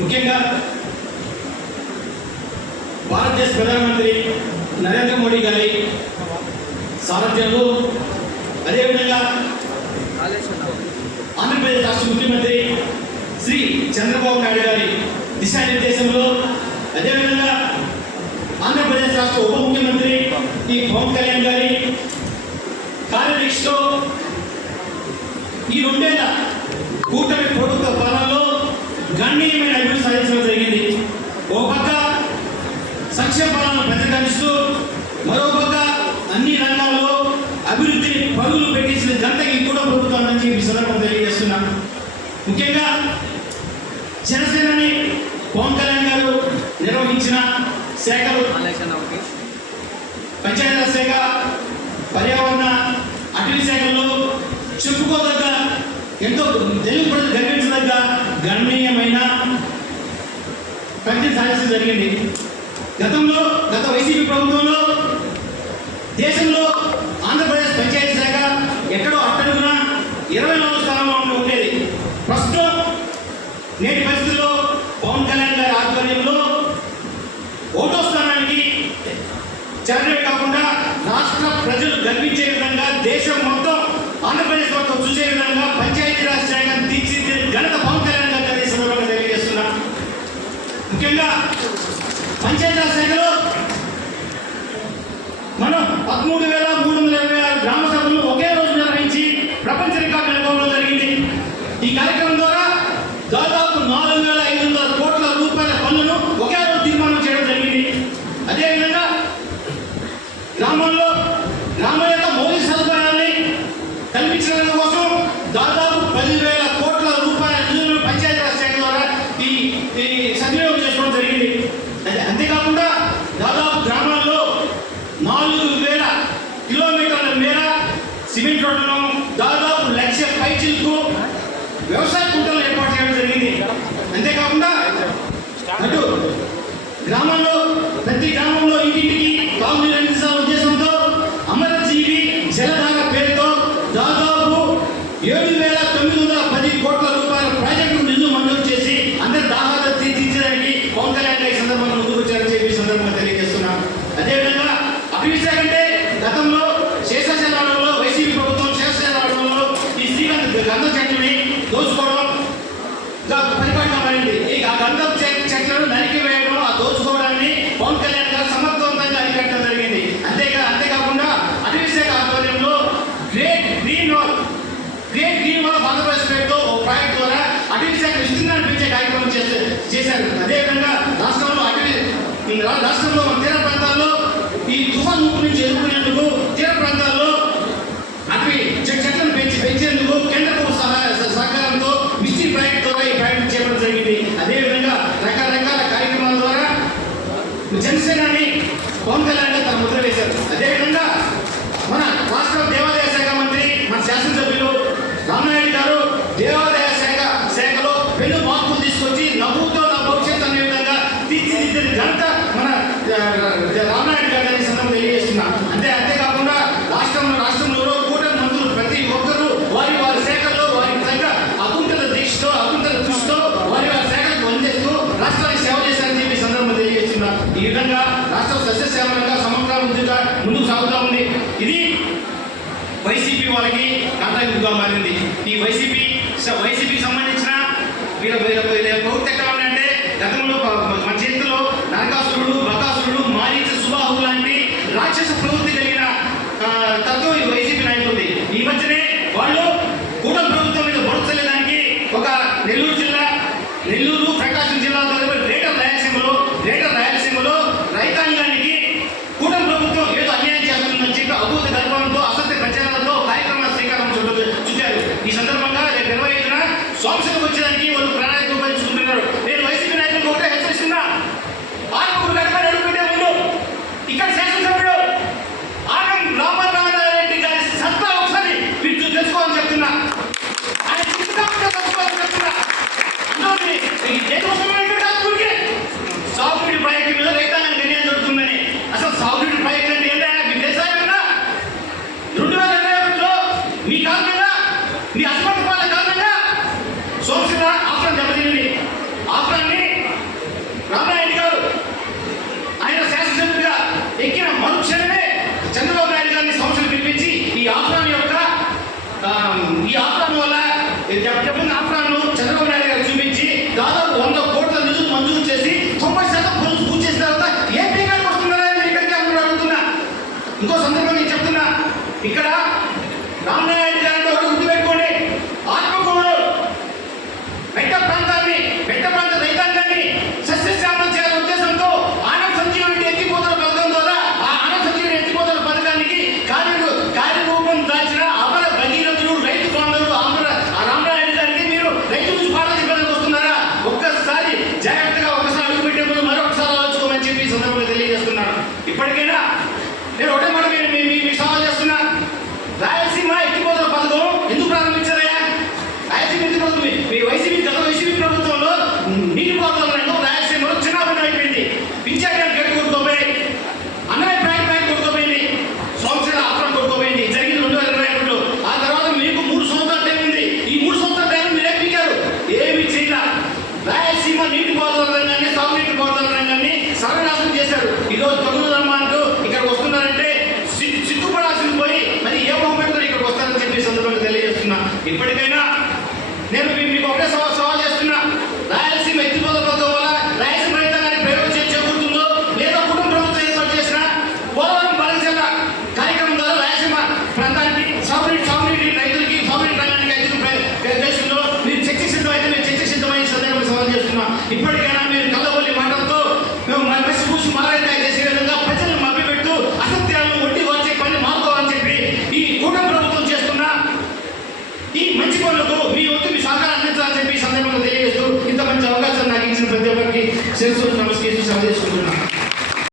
ముఖ్యంగా భారతదేశ ప్రధానమంత్రి నరేంద్ర మోడీ గారి సారథ్యంలో, అదేవిధంగా ఆంధ్రప్రదేశ్ రాష్ట్ర ముఖ్యమంత్రి శ్రీ చంద్రబాబు నాయుడు గారి దిశానిర్దేశంలో, అదేవిధంగా ఆంధ్రప్రదేశ్ రాష్ట్ర ఉప ముఖ్యమంత్రి ఈ పవన్ కళ్యాణ్ గారి కార్యదీక్షతో ఈ 2 ఏళ్ల కూటమి ప్రభుత్వ పాలనలో గణనీయమైన అభివృద్ధి సాధించడం జరిగింది. ఓ పక్క సంక్షేమ పాలనను ప్రతిపాదిస్తూ, మరోపక్క అన్ని రంగాల్లో అభివృద్ధిని పరుగులు పెట్టించిన ఘనత ఈ కూడా ప్రభుత్వం అని చెప్పి సందర్భంగా తెలియజేస్తున్నాం. ముఖ్యంగా జనసేనని పవన్ కళ్యాణ్ గారు నిర్వహించిన శాఖలు పంచాయతీరాజ్ శాఖ, పర్యావరణ, అటవీ శాఖల్లో చెప్పుకోదగ్గ, ఎంతో తెలుగు ప్రజలు గర్వించదగ్గ గణనీయమైన ప్రగతి సాధించడం జరిగింది. గత వైసీపీ ప్రభుత్వంలో దేశంలో ఆంధ్రప్రదేశ్ పంచాయతీ శాఖ ఎక్కడో అట్టడుగున 24వ స్థానంలో ఉండేది. ప్రస్తుతం నేటి పరిస్థితుల్లో పవన్ కళ్యాణ్ గారి ఆధ్వర్యంలో 1వ స్థానానికి చేరడమే కాకుండా రాష్ట్ర ప్రజలు గర్వించే విధంగా, దేశం మొత్తం ఆంధ్రప్రదేశ్ మొత్తం చూసే విధంగా పంచాయతీరాజ్ శాఖ తీర్చిదిద్దిన ఘనత పవన్ కళ్యాణ్ గారి సందర్భంగా తెలియజేస్తున్నాం. ముఖ్యంగా పంచాయతీరాజ్ శాఖలో మనం 13,326 గ్రామ సభలు ఒకే రోజు నిర్వహించి ప్రపంచ రికార్డు నెలకొల్పడం జరిగింది. ఈ కార్యక్రమం ద్వారా దాదాపు 4,500 కోట్ల రూపాయల పన్నును ఒకే రోజు తీర్మానం చేయడం జరిగింది. అదేవిధంగా గ్రామంలో గ్రామ యొక్క మౌలిక సదుపాయాన్ని కల్పించడం కోసం దాదాపు 10,000 కోట్ల రూపాయల నిధులను పంచాయతీరాజ్ శాఖ ద్వారా ఈ సద్వినియోగం చేసుకోవడం జరిగింది. అంతేకాకుండా దాదాపు గ్రామాల్లో 4,000 కిలోమీటర్ల మేర సిమెంట్ రోడ్లను, దాదాపు 1,00,000 పైచిలకు వ్యవసాయ కుంటలను ఏర్పాటు చేయడం జరిగింది. అంతేకాకుండా అటు గ్రామంలో ప్రతి గ్రామంలో ఇంటింటికి తాగునీరు అందించాలనే ఉద్దేశంతో అమరజీవి జలధార పేరుతో దాదాపు 7,910 కోట్ల రూపాయల ప్రాజెక్టు నిధులు మంజూరు చేసి అందరి దాహాలు తీర్చడానికి పవన్ కళ్యాణ్ గారి సందర్భంగా ముందుకు వచ్చారని చెప్పి సందర్భంగా తెలియజేస్తున్నాం. అదేవిధంగా అటవీ శాఖ అంటే గతంలో శేషాచలంలో వైసీపీ ప్రభుత్వం శేషాచలంలో ఈ శ్రీకాంత్ గంధం చెట్లని దోచుకోవడం పరిపాలన మారింది. ఈ గంధం చెట్లను నరికివేయడం, ఆ దోచుకోవడాన్ని పవన్ కళ్యాణ్ గారు సమర్థవంతంగా అరికట్టడం జరిగింది. అంతేకాకుండా అటవీ శాఖ ఆధ్వర్యంలో great green wall of Andhra Pradesh పేరుతో ఓ ప్రాజెక్ట్ ద్వారా అటవీ శాఖ విస్తీర్ణాన్ని పెంచే కార్యక్రమం చేశారు. అదేవిధంగా రాష్ట్రంలో మన తీర ప్రాంతాల్లో ఈ తుఫాన్ ముప్పు నుంచి ఎదుర్కొనేందుకు తీర ప్రాంతాల్లో అటవీ చెట్లను పెంచేందుకు కేంద్ర ప్రభుత్వ సహకారంతో మిస్టీ ప్రాజెక్ట్ ద్వారా ఈ ప్రాజెక్ట్ చేయడం జరిగింది. అదేవిధంగా రకరకాల కార్యక్రమాల ద్వారా జనసేనని పవన్ కళ్యాణ్ గారు తన ముద్ర వేశారు. అదేవిధంగా మన రాష్ట్ర దేవాదాయ శాఖ మంత్రి, మన శాసనసభ్యులు రామనాయుడు గారు దేవాదాయ శాఖలో పెను మార్పులు తీసుకొచ్చి నవ్వుతో నా భవిష్యత్తు అనే విధంగా తీర్చిదిద్దిన ఘనత మన రామనాయుడు గారు అనే సందర్భంగా తెలియజేస్తున్నా. అంతేకాకుండా రాష్ట్రంలో కూటమి మంత్రులు ప్రతి ఒక్కరూ వారి శాఖల్లో వారికి తగ్గ అకుంఠిత దీక్షతో, అకుంఠిత దృష్టితో వారి శాఖలకు అందిస్తూ రాష్ట్రానికి సేవ చేశారని చెప్పి సందర్భంగా తెలియజేస్తున్నా. ఈ విధంగా రాష్ట్రం సస్యశ్యామలంగా సమగ్రంగా ముందుకు సాగుతూ ఉంది. ఇది వైసీపీ వాళ్ళకి కాంట్రాక్టుగా మారింది. ఈ వైసీపీకి సంబంధించిన వీళ్ళ ప్రవృత్తి ఎక్కడ ఉన్నాయంటే, గతంలో మన చేతిలో నరకాసురుడు, బకాసురుడు, మారీచ, సుబాహు లాంటి రాక్షస ప్రవృత్తి కలిగిన తత్వం ఈ వైసీపీ నాయకులు. ఈ మధ్యనే వాళ్ళు కూటమి ప్రభుత్వం మీద బొడచలేదానికి ఒక నెల్లూరు, ప్రకాశం జిల్లాతో గ్రేటర్ రాయలసీమలో రైతాంగానికి కూటమి ప్రభుత్వం ఏదో అన్యాయం చేస్తుందని చెప్పి అభూత గర్భంతో, అసత్య ప్రచారాలతో కార్యక్రమాల శ్రీకారం చుట్టారు. ఈ సందర్భంగా రేపు 25న సోమశిలకు వచ్చేదానికి వాళ్ళు ప్రణాళిక రూపొందించుకుంటున్నారు. నేను వైసీపీ నాయకులకు ఒకటే హెచ్చరిస్తున్నా, ఆత్మకూరు గడప అడుగుపెట్టే ముందు ఇక్కడ శాసనసభ్యుడు ఆనం రామారెడ్డి గారి సత్తా ఒకసారి మీరు తెలుసుకోవాలని చెప్తున్నా. ఆయన తెలుసుకోవాలని చెప్తున్నా. ఇప్పటికైనా నేను మీకు ఒకటే సవాల్ చేస్తున్నా. రాయలసీమ ఎత్తిపోతల పథకం వల్ల రాయలసీమ రైతాంగానికి ప్రయోజనం చేకూరుతుందో లేదా కుటుంబ ప్రభుత్వం ఏర్పాటు చేసిన పోలవరం బాలచల్ల కార్యక్రమం ద్వారా రాయలసీమ ప్రాంతానికి సాగునీటి రైతులకి సాగునీటి రంగానికి దేశంలో మీరు చర్చ సిద్ధమైతే మీరు చర్చ సిద్ధమైన సందర్భంగా సవాల్ చేస్తున్నా. ఇప్పటికైనా మీరు కళ్ళబొల్లి మాటలతో మేము మసి పూసి మారాయి చేసే విధంగా ప్రజలను మభ్యపెడుతూ అసత్యాలను ఒట్టి వచ్చే పని మానుకోవాలని చెప్పి ఈ కుటుంబ ప్రభుత్వం చేస్తున్న ఈ మంచి పనులకు మీ వంతు మీ సహకారం అందించాలని చెప్పి ఈ సందర్భంగా తెలియజేస్తూ ఇంత మంచి అవకాశం నాకు ఇచ్చిన ప్రతి ఒక్కరికి శిరస్సు నమస్కరిస్తూ